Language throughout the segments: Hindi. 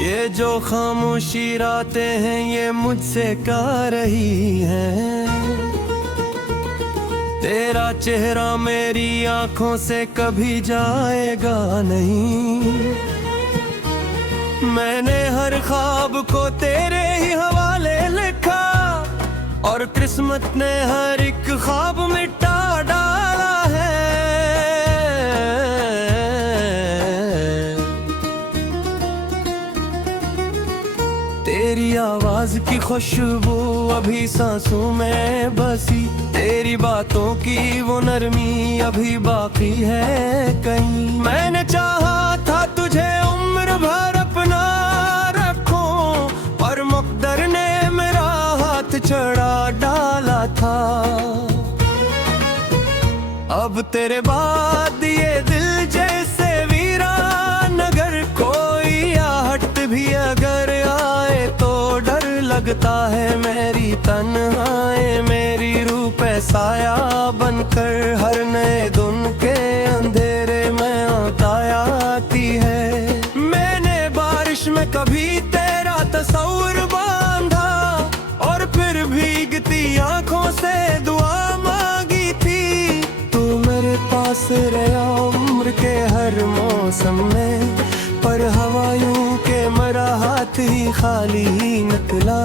ये जो खामोशी रातें हैं ये मुझसे कह रही हैं, तेरा चेहरा मेरी आंखों से कभी जाएगा नहीं। मैंने हर ख्वाब को तेरे ही हवाले लिखा और किस्मत ने हर एक ख्वाब मिटा डाला है। तेरी आवाज की खुशबू अभी सांसों में बसी, तेरी बातों की वो नरमी अभी बाकी है कहीं। मैंने चाहा था तुझे उम्र भर अपना रखूं, पर मुक़द्दर ने मेरा हाथ चढ़ा डाला था। अब तेरे बाद ये दिल जैसे वीरान, अगर कोई आहट भी अगर आए तो डर लगता है। मेरी तन्हाई मेरी रूह पे साया बनकर हर नए दिन के अंधेरे में आती है। मैंने बारिश में कभी तेरा तस्वीर बांधा और फिर भीगती आंखों से दुआ मांगी थी। तू मेरे पास रहा उम्र के हर मौसम में, पर हवाओं के मरा हाथ ही खाली ही निकला।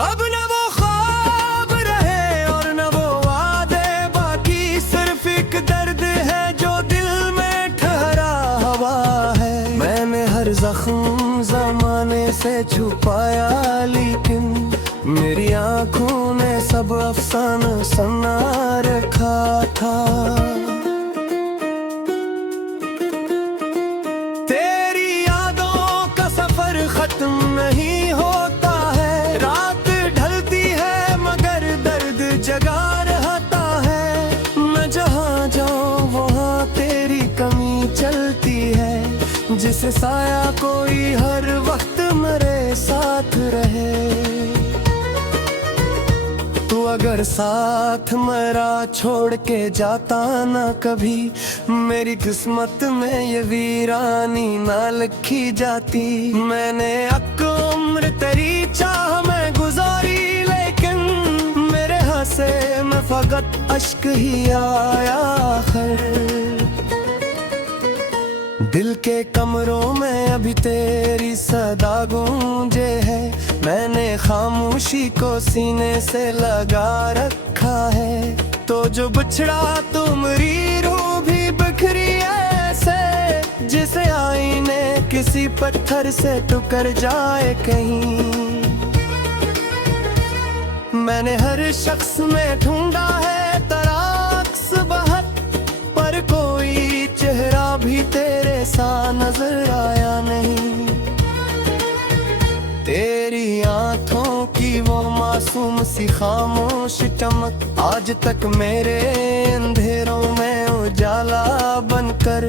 अब न वो ख्वाब रहे और न वो वादे बाकी, सिर्फ एक दर्द है जो दिल में ठहरा हुआ है। मैंने हर जख्म ज़माने से छुपाया, लेकिन मेरी आंखों ने सब अफसाना सुना रखा था। तेरी यादों का सफर खत्म नहीं होता है, रात ढलती है मगर दर्द जगा रहता है। मैं जहाँ जाऊँ वहाँ तेरी कमी चलती है, जिसे साया कोई हर वक्त मेरे साथ रहे। तू अगर साथ मेरा छोड़ के जाता ना कभी, मेरी किस्मत में ये वीरानी ना लिखी जाती। मैंने अक उम्र तेरी चाह में गुजारी, लेकिन मेरे हंसे में फकत अश्क ही आया आखिर। दिल के कमरों में अभी तेरी सदा गूंजे है, मैंने खामोशी को सीने से लगा रखा है। तो जो बिछड़ा तुम्हारी रूह भी बिखरी ऐसे, जिसे आईने किसी पत्थर से टुकर जाए कहीं। मैंने हर शख्स में ढूंढा है तराक्स बहत, पर कोई चेहरा भी तेरे सा नजर आया नहीं। तेरी आंखों की वो मासूम सी खामोश चमक आज तक मेरे अंधेरों में उजाला बनकर,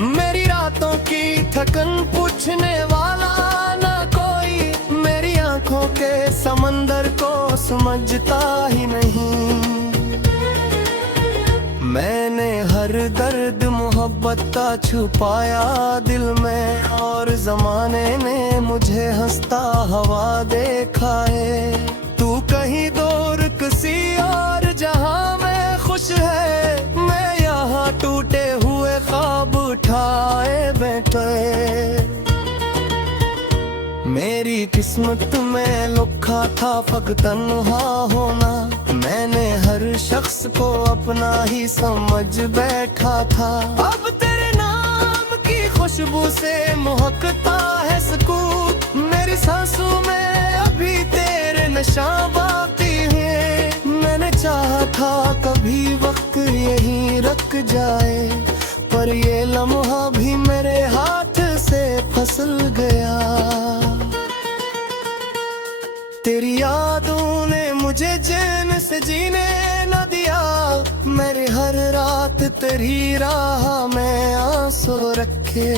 मेरी रातों की थकन पूछने वाला ना कोई, मेरी आंखों के समंदर को समझता ही नहीं। मैंने हर दर्द मोहब्बत का छुपाया दिल में, और जमाने ने मुझे हंसता हवा देखा है। तू कहीं दूर किसी और जहां में खुश है, मैं यहाँ टूटे हुए ख्वाब उठाए बैठे। मेरी किस्मत में लिखा था फकत तन्हा होना, मैंने हर शख्स को अपना ही समझ बैठा था। अब तेरे नाम की खुशबू से महकता है सुकून, मेरी सांसों में अभी तेरे नशा बाकी है। मैंने चाहा था कभी वक्त यहीं रुक जाए, पर ये लम्हा भी मेरे हाथ से फिसल गया। तेरी यादों ने मुझे चैन से जीने न दिया, मेरे हर रात तेरी राह में आंसू रखे।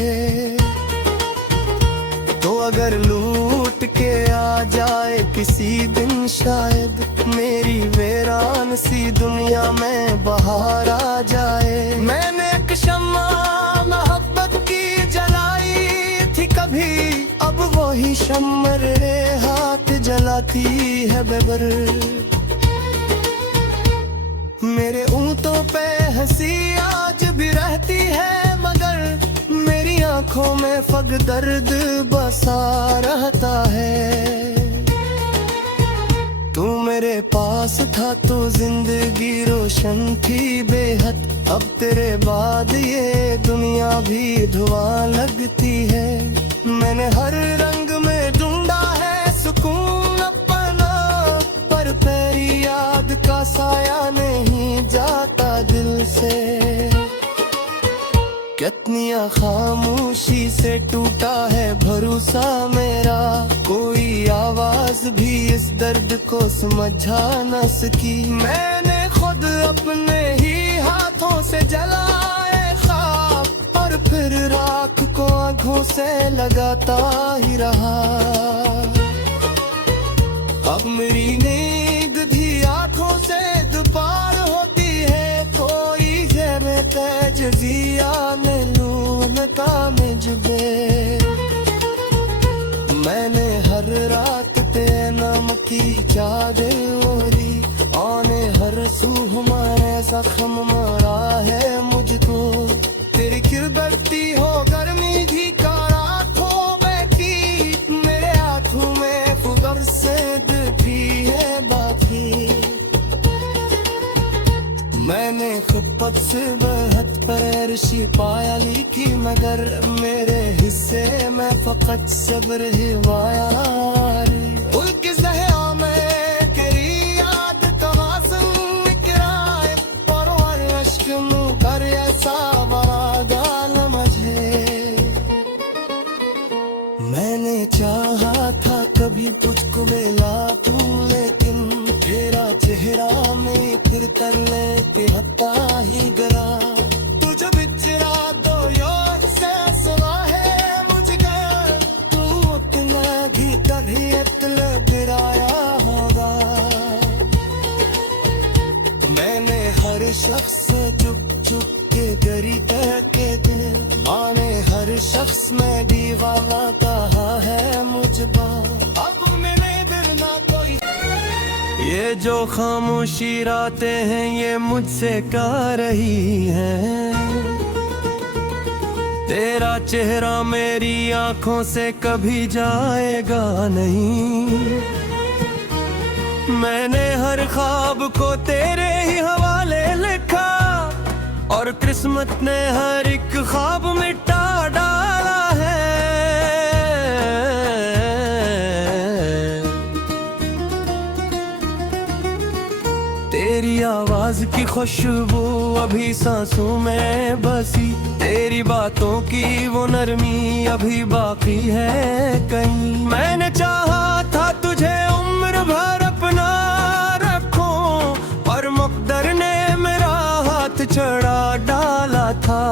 अगर लूट के आ जाए किसी दिन शायद मेरी वीरान सी दुनिया में बहार आ जाए। मैंने एक शम्मा मोहब्बत की जलाई थी कभी, अब वही शम्मा मेरे हाथ जलाती है बेबर। मेरे ऊँटों पे हंसी आज भी रहती है मगर मेरी आंखों में फग दर्द बसा रहता है। तू मेरे पास था तो जिंदगी रोशन थी बेहद, अब तेरे बाद ये दुनिया भी धुआं लगती है। मैंने हर रंग में ढूंढा है सुकून अपना, पर तेरी याद का साया नहीं जाता दिल से। कितनी खामोशी से टूटा है भरोसा मेरा, कोई आवाज भी इस दर्द को समझा न सकी। मैंने खुद अपने ही हाथों से जलाए ख्वाब, और फिर राख को आंखों से लगाता ही रहा। अब मेरी नींद भी आंखों से दोपहर होती है, कोई जमे तेज जिया में लून का मुझे। मैंने हर रात ते नम की चादर ओढ़ी, आने हर सू हमारे जख्म मारा है मुझको। तेरी खिलबत्ती हो गर्मी भी का रातों बैठी, मेरे हाथों में फुगर से भी है बाकी। मैंने खपत से बहत पर पाया लिखी, मगर मेरे हिस्से में फकत सब्र ही वाया। उनके ज़हरा में तेरी याद का वासन निकराए, और अश्क मुँह कर ऐसा बड़ा गाल मुझे। मैंने चाहा था कभी तुझको मिला तू, लेकिन तेरा चेहरा में फिर कर लेते हत्ता ही गरा। तुझे बिचरा दो यार से सुना है मुझे गया, तू उतना भी कभी इतला गिराया होगा। मैंने हर शख्स से चुप चुप के गरी कह के दिल, माने हर शख्स में दीवाना कहा है मुझबा। अब मेरे दिल ना कोई, ये जो खामोशी रातें हैं ये मुझसे कह रही हैं। तेरा चेहरा मेरी आंखों से कभी जाएगा नहीं। मैंने हर ख्वाब को तेरे ही हवाले लिखा, और किस्मत ने हर एक ख्वाब मिटा डाला है। तेरी आवाज की खुशबू अभी सांसों में बसी, तेरी बातों की वो नरमी अभी बाकी है कहीं। मैंने चाहा था तुझे उम्र भर अपना रखूं, और मुक़द्दर ने मेरा हाथ चढ़ा डाला था।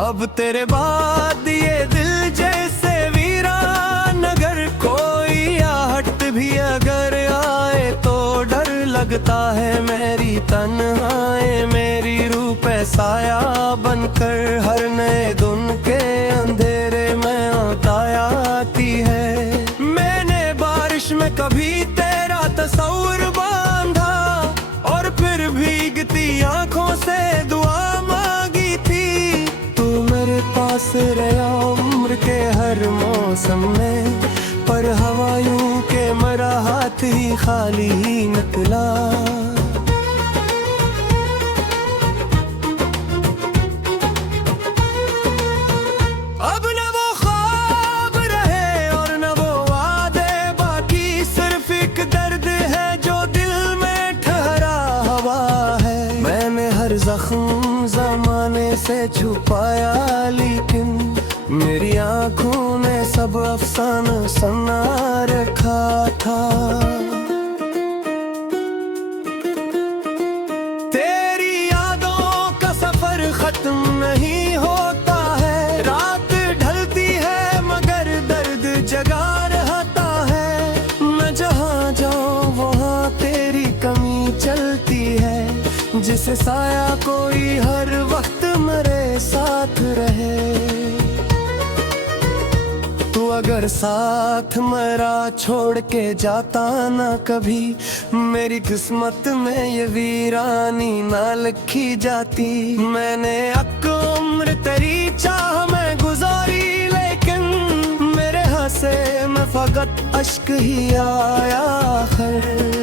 अब तेरे बाद ये दिल जैसे वीरान, अगर कोई आहट भी अगर आए तो डर लगता है। मेरी तन्हाई मेरी रूह पे साया बनकर हर नए दिन के अंधेरे में आता आती है। मैंने बारिश में कभी तेरा तस्वीर बांधा, और फिर भीगती आंखों से दुआ मांगी थी। तू मेरे पास रहा उम्र के हर मौसम में, पर हवायों के मरा हाथ ही खाली ही निकला। अब न वो ख्वाब रहे और न वो वादे बाकी, सिर्फ एक दर्द है जो दिल में ठहरा हवा है। मैंने हर जख्म जमाने से छुपाया, लेकिन मेरी आंखों ने सब अफसाना सुना रखा था। तेरी यादों का सफर खत्म नहीं होता है, रात ढलती जैसे साया कोई हर वक्त मेरे साथ रहे। तू अगर साथ मेरा छोड़ के जाता ना कभी, मेरी किस्मत में ये वीरानी ना लिखी जाती। मैंने उम्र तेरी चाह में गुजारी, लेकिन मेरे हंसे में फकत अश्क ही आया है।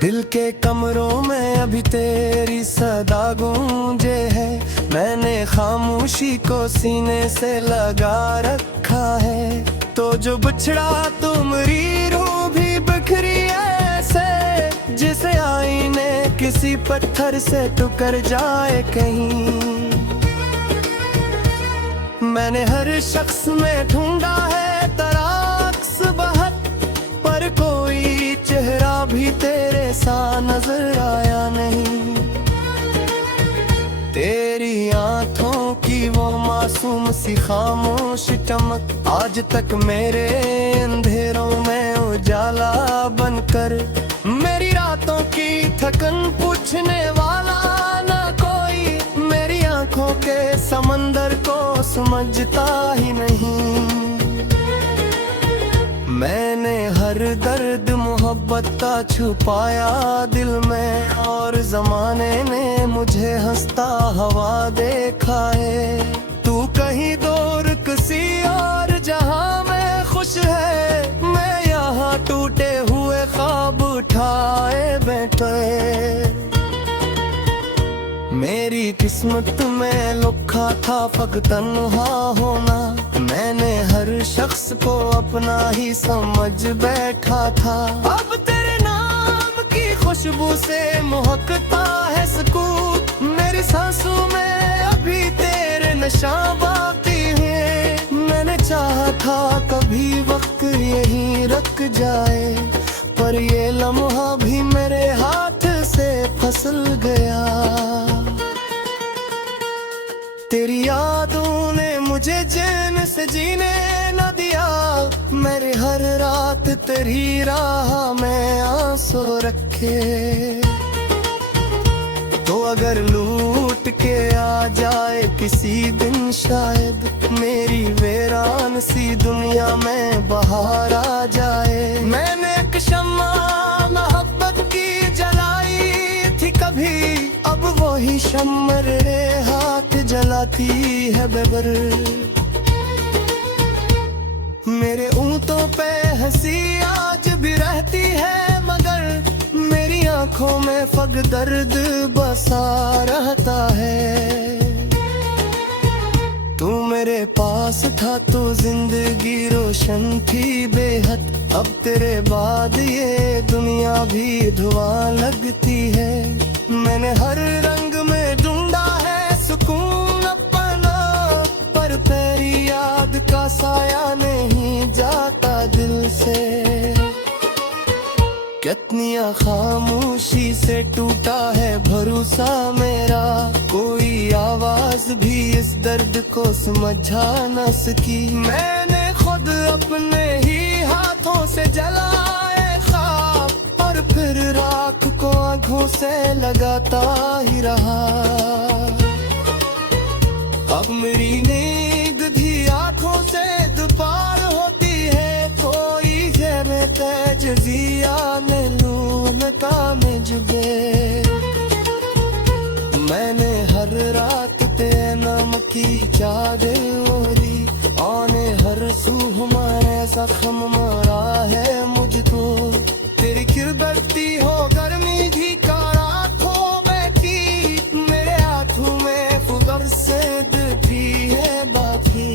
दिल के कमरों में अभी तेरी सदा गूंजे है, मैंने खामोशी को सीने से लगा रखा है। तो जो बिछड़ा तो मेरी रूह भी बिखरी ऐसे, जिसे आईने किसी पत्थर से टुकर जाए कहीं। मैंने हर शख्स में ढूंढा है तराक्स बहत, पर कोई चेहरा भी तेरे सा नजर आया नहीं। तेरी आंखों की वो मासूम सी खामोश चमक आज तक मेरे अंधेरों में उजाला बनकर, मेरी रातों की थकन पूछने वाला ना कोई, मेरी आंखों के समंदर को समझता ही नहीं। मैंने हर दर्द मोहब्बत का छुपाया दिल में, और जमाने ने मुझे हंसता हवा देखा है। तू कहीं दूर किसी और जहां में खुश है, मैं यहाँ टूटे हुए ख्वाब उठाए बैठे। मेरी किस्मत में लिखा था फकत तन्हा होना, मैंने हर शख्स को अपना ही समझ बैठा था। अब तेरे नाम की खुशबू से महकता है सुकून, मेरी सांसों में अभी तेरे नशा बाकी है। मैंने चाहा था कभी वक्त यहीं रुक जाए, पर ये लम्हा भी मेरे हाथ से फिसल गया। तेरी यादों ने मुझे चैन से जीने न दिया, मेरे हर रात तेरी राह में आंसू रखे। तो अगर लूट के आ जाए किसी दिन शायद, मेरी वीरान सी दुनिया में बहार आ जाए। मैंने एक शम्मा मोहब्बत की जलाई थी कभी, अब वही शम्मा मेरे हाथ जलाती है बेबर। मेरे ऊँटों पे हंसी आज भी रहती है, मगर मेरी आंखों में फक दर्द बसा रहता है। तू मेरे पास था तो जिंदगी रोशन थी बेहद, अब तेरे बाद ये दुनिया भी धुआं लगती है। मैंने हर रंग में ढूंढा है सुकून अपना, पर तेरी याद का साया नहीं जाता दिल से। कितनी खामोशी से टूटा है भरोसा मेरा, कोई आवाज भी इस दर्द को समझा न सकी। मैंने खुद अपने ही हाथों से जलाए ख्वाब, और फिर राख को आंखों से लगाता ही रहा। अब मेरी नींद भी आंखों से दोपहर होती है, कोई जमे तेज जिया ने लून का मुझे। मैंने हर रात तेरे नाम की चादर ओढ़ी, आने हर सू हमारे जख्म मारा है मुझको। तेरी खिलबत्ती हो गर्मी भी कारा खो बैठी, मेरे हाथों में फुगर से भी है बाकी।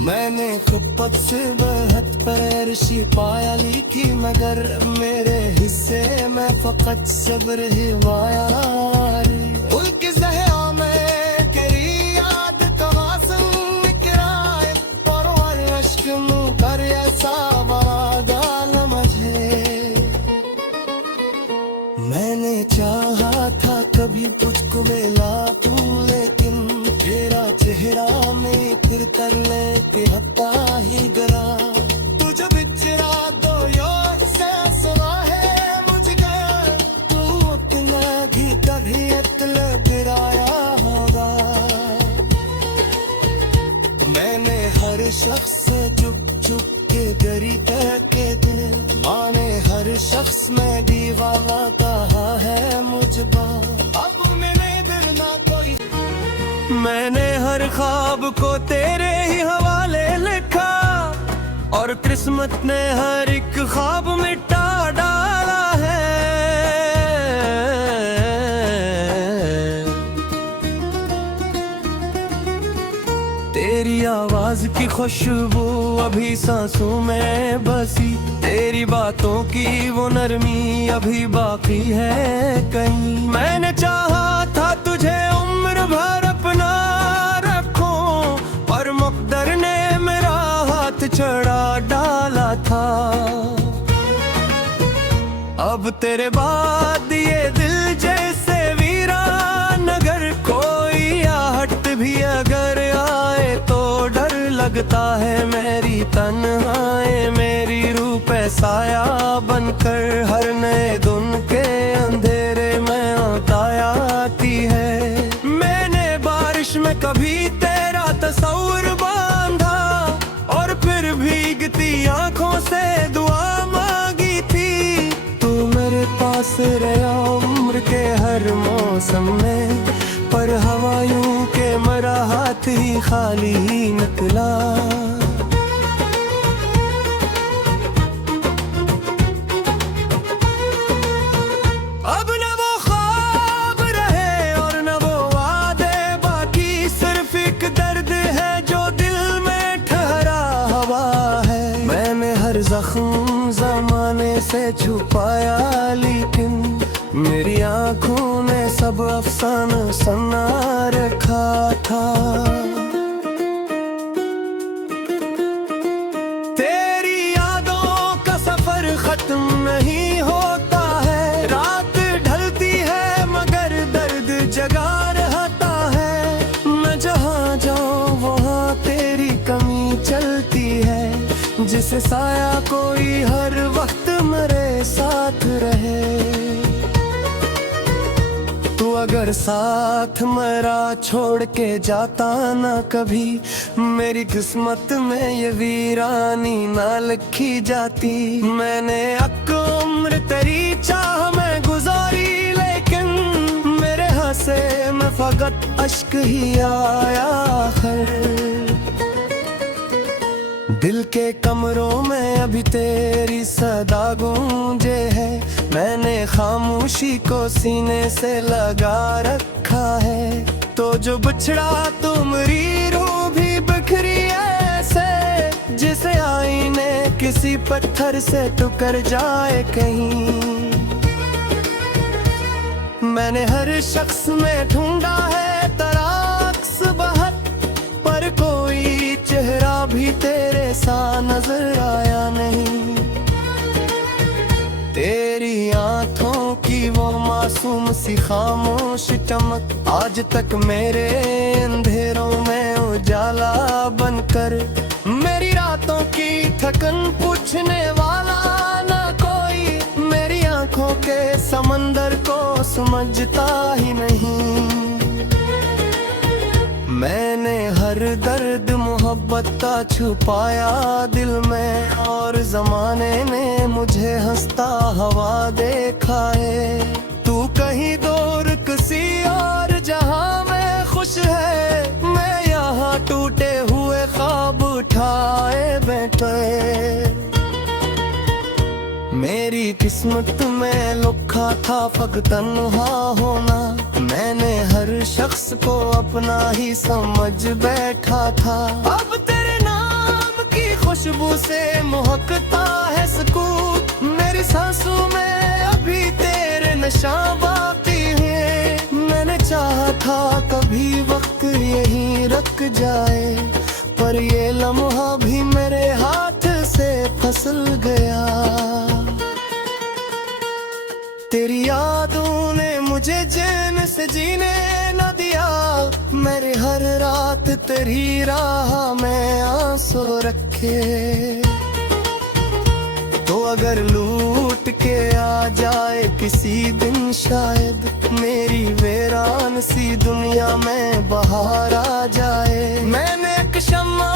मैंने खपत से बहत पर पाया लिखी, मगर मेरे हिस्से में फकत सब्र ही वाया। उनके ज़हरा में तेरी याद तवासुम निकराए, और अश्क मुँह कर ऐसा बरादान मुझे। मैंने चाहा था कभी तुझको मिला तू, लेकिन तेरा चेहरा में फिर कर लेके हत्ता ही गरा। तुझे बिचरा दो यो से सुना है मुझे, मैंने हर ख्वाब को तेरे ही हवाले लिखा, और किस्मत ने हर एक ख्वाब मिटा डाला है। तेरी आवाज की खुशबू अभी सांसों में बसी, तेरी बातों की वो नरमी अभी बाकी है कहीं। मैंने चाहा था तुझे उम्र भर अपना रखूं, पर मुक़द्दर ने मेरा हाथ चढ़ा डाला था। अब तेरे बाद ये दिल जैसे वीरान, अगर कोई आहट भी अगर आए तो डर लगता है। मेरी तन्हाई मेरी रूह पे साया बनकर हर नए दिन के अंधेरे में आती है। मैंने बारिश में कभी तेरा तस्वीर बांधा, और फिर भीगती आंखों से दुआ मांगी थी। तू मेरे पास रहा उम्र के हर मौसम में, पर हवाओं के मरा हाथ ही खाली ही निकला। अब न वो ख्वाब रहे और न वो वादे बाकी, सिर्फ एक दर्द है जो दिल में ठहरा हुआ है। मैंने हर जख्म जमाने से छुपाया, लेकिन मेरी आंखों ने सब अफसाना सुना रखा था। तेरी यादों का सफर खत्म नहीं होता है, रात ढलती है मगर दर्द जगा रहता है। मैं जहाँ जाऊँ वहाँ तेरी कमी चलती है, जिसे साया कोई हर वक्त मेरे साथ रहे। तू अगर साथ मेरा छोड़ के जाता ना कभी, मेरी किस्मत में ये वीरानी ना लिखी जाती। मैंने अक उम्र तेरी चाह में गुजारी, लेकिन मेरे हंसे में फकत अश्क ही आया आखिर। दिल के कमरों में अभी तेरी सदा गूंजे है, मैंने खामोशी को सीने से लगा रखा है। तो जो बिछड़ा तो मेरी रूह भी बिखरी ऐसे, जिसे आईने किसी पत्थर से टुकर जाए कहीं। मैंने हर शख्स में ढूंढा है तराक्स बहत, पर कोई चेहरा भी तेरे सा नजर आया नहीं। तेरी आंखों की वो मासूम सी खामोश चमक आज तक मेरे अंधेरों में उजाला बनकर, मेरी रातों की थकन पूछने वाला ना कोई, मेरी आंखों के समंदर को समझता ही नहीं। मैंने हर दर्द मोहब्बत का छुपाया दिल में, और जमाने ने मुझे हंसता हवा देखा है। तू कहीं दूर किसी और जहां में खुश है, मैं यहाँ टूटे हुए ख्वाब उठाए बैठे। मेरी किस्मत में लिखा था फकत तन्हा होना, मैंने हर शख्स को अपना ही समझ बैठा था। अब तेरे नाम की खुशबू से महकता है सुकून, मेरी सांसों में अभी तेरे नशा बाकी है। मैंने चाहा था कभी वक्त यहीं रुक जाए, पर ये लम्हा भी मेरे हाथ से फिसल गया। तेरी यादों ने मुझे चैन से जीने न दिया, मेरे हर रात तेरी राह में आंसू रखे। तो अगर लूट के आ जाए किसी दिन शायद, मेरी वीरान सी दुनिया में बहार आ जाए। मैंने एक शम्मा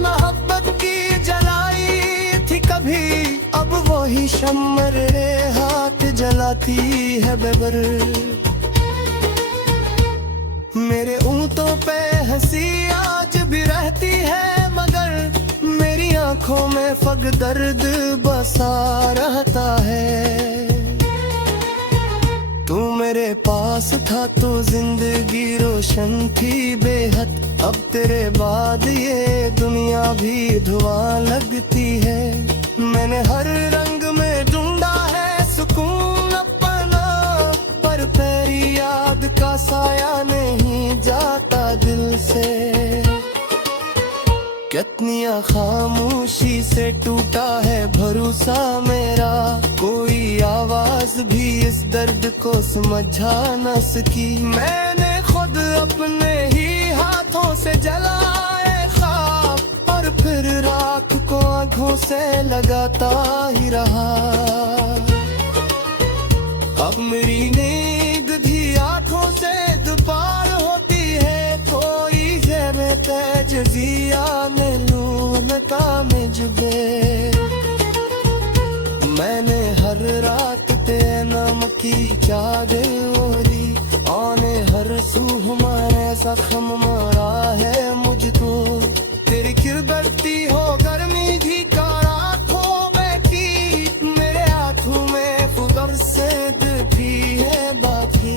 मोहब्बत की जलाई थी कभी, अब वही शम्मा मेरे हाथ जलाती है बेबर। मेरे ऊँटों पे बेफग दर्द बसा रहता है। तू मेरे पास था तो जिंदगी रोशन थी बेहद, अब तेरे बाद ये दुनिया भी धुआं लगती है। मैंने हर रंग में ढूंढा है सुकून अपना, पर तेरी याद का साया नहीं जाता दिल से। कितनी खामोशी से टूटा है भरोसा मेरा, कोई आवाज भी इस दर्द को समझा न सकी। मैंने खुद अपने ही हाथों से जलाए ख्वाब, और फिर राख को आंखों से लगाता ही रहा। अब मेरी नींद भी आंखों से दुपार होती है, कोई जमे तेज जिया ने लूं में कामजबे। मैंने हर रात ते नाम की चादर ओढ़ी, आने हर सू हमारे जख्म मारा है मुझको। तेरी खिलबत्ती हो गर्मी भी काराखों बैठी, मेरे हाथों में फुगर से भी है बाकी।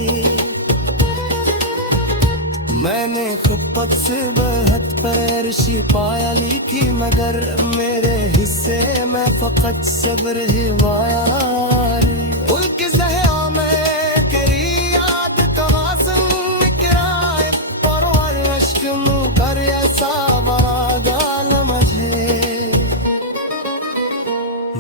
मैंने खपत से बहत पर शिपाया लिखी, मगर मेरे हिस्से में फकत सब्र हिवाया। उनके ज़हरा में तेरी याद का वासन निकराए, और हर अश्क मुँह कर ऐसा बड़ा गाल मुझे।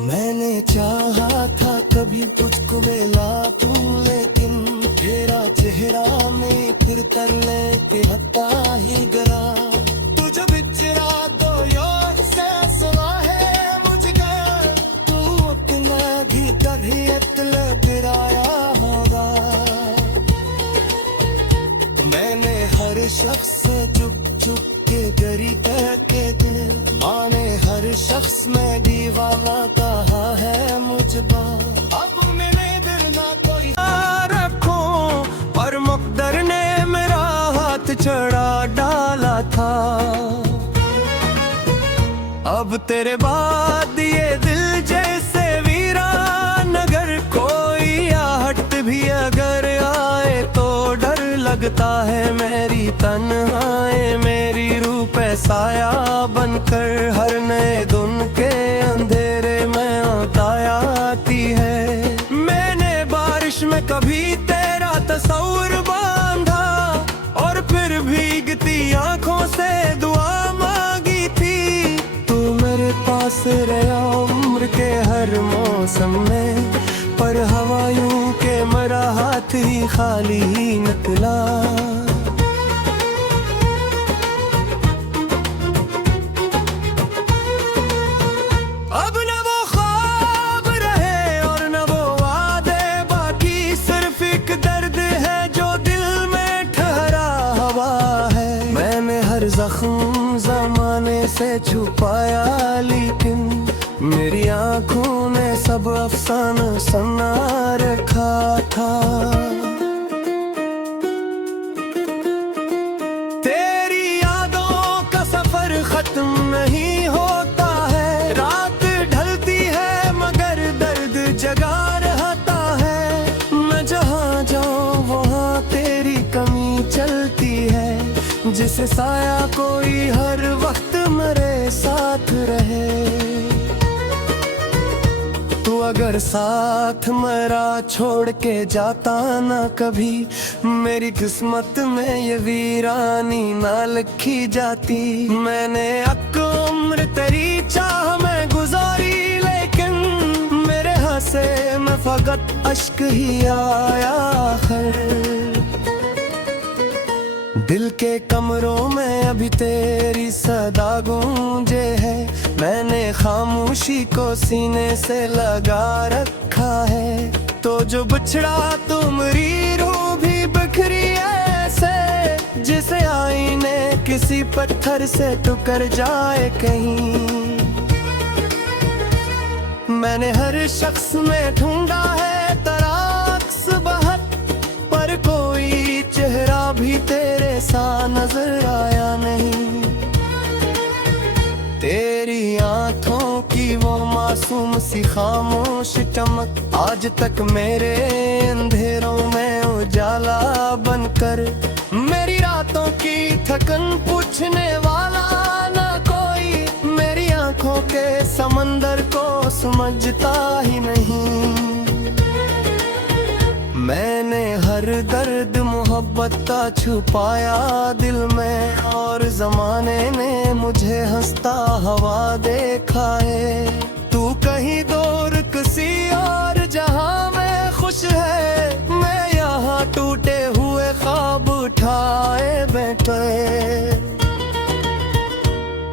मैंने चाहा था कभी तुझको मिला तू, लेकिन तेरा चेहरा में फिर कर लेते हत्ता ही गरा। तू जो बिचरा तो याद से सुना है मुझको, तू उतना भी कभी इतल गिराया होगा। मैंने हर शख्स से चुप चुप के गरीब के दिल, माने हर शख्स में दीवाना कहा है मुझको। अब मैंने दिल ना कोई रखो, पर मुक़द्दर ने मेरा हाथ चढ़ा डाला था। अब तेरे बाद ये दिल जैसे वीरान, अगर कोई आहट भी अगर आए तो डर लगता है। मेरी तन्हाई मेरी रूह पे साया बनकर, हर नए दिन के अंधेरे में औताया आती है। मैंने बारिश में कभी तेरा तस्वीर बांधा, और फिर भीगती आंखों से दुआ मांगी थी। तू मेरे पास रहा उम्र के हर मौसम में, पर हवायों के मरा हाथ ही खाली ही निकला। अब न वो ख्वाब रहे और न वो वादे बाकी, सिर्फ एक दर्द है जो दिल में ठहरा हवा है। मैंने हर जख्म जमाने से छुपाया, लेकिन मेरी आंखों ने सब अफसाना सुना रखा था। तेरी यादों का सफर खत्म नहीं होता है, रात ढलती है मगर दर्द जगा रहता है। मैं जहाँ जाऊँ वहाँ तेरी कमी चलती है, जिसे साया कोई हर वक्त मेरे साथ रहे। तू अगर साथ मेरा छोड़ के जाता ना कभी, मेरी किस्मत में ये वीरानी ना लिखी जाती। मैंने उम्र तेरी चाह में गुजारी, लेकिन मेरे हंसे में फकत अश्क ही आया आखिर। दिल के कमरों में अभी तेरी सदा गूंजे है, मैंने खामोशी को सीने से लगा रखा है। तो जो बिछड़ा तुम्हारी रूह भी बिखरी ऐसे, जिसे आईने किसी पत्थर से टुकर जाए कहीं। मैंने हर शख्स में ढूंढा है तराक्स बहत, पर कोई चेहरा भी तेरे सा नजर आया नहीं। तेरी आंखों की मासूम सी खामोश चमक, आज तक मेरे अंधेरों में उजाला बनकर। मेरी रातों की थकन पूछने वाला ना कोई, मेरी आंखों के समंदर को समझता ही नहीं। मैंने हर दर्द मोहब्बत का छुपाया दिल में, और जमाने ने मुझे हंसता हवा देखा है। तू कहीं दूर किसी और जहां में खुश है, मैं यहाँ टूटे हुए ख्वाब उठाए बैठे।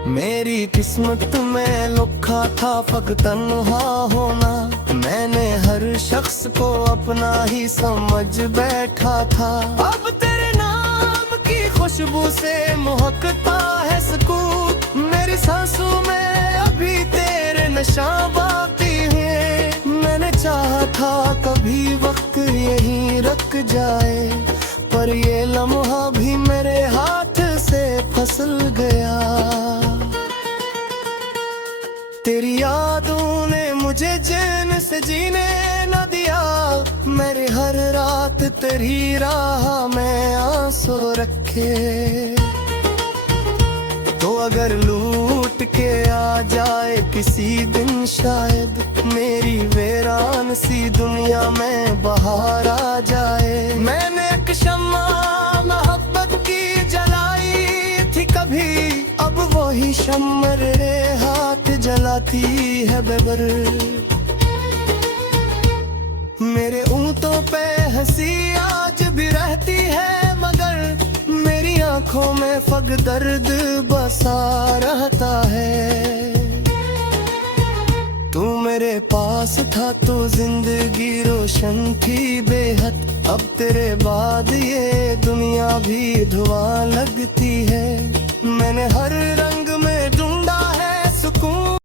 मेरी किस्मत में लिखा था फकत तन्हा होना, मैंने हर शख्स को अपना ही समझ बैठा था। अब तेरे नाम की खुशबू से महकता है सुकून, मेरी सांसों में अभी तेरे नशा बाकी है। मैंने चाहा था कभी वक्त यहीं रुक जाए, पर ये लम्हा भी मेरे हाथ से फिसल गया। तेरी यादों ने मुझे चैन से जीने न दिया, मेरी हर रात तेरी राह में आंसू रखे। तो अगर लूट के आ जाए किसी दिन शायद, मेरी वीरान सी दुनिया में बहार आ जाए। मैंने एक शम्मा मोहब्बत की जलाई थी कभी, अब वही शम्मा मेरे हाथ जलाती है बेबर। मेरे ऊँटों पे हंसी आज भी रहती है, मगर मेरी आंखों में फग दर्द बसा रहता है। तू मेरे पास था तो जिंदगी रोशन थी बेहद, अब तेरे बाद ये दुनिया भी धुआं लगती है। मैंने हर रंग में ढूंढा है सुकून,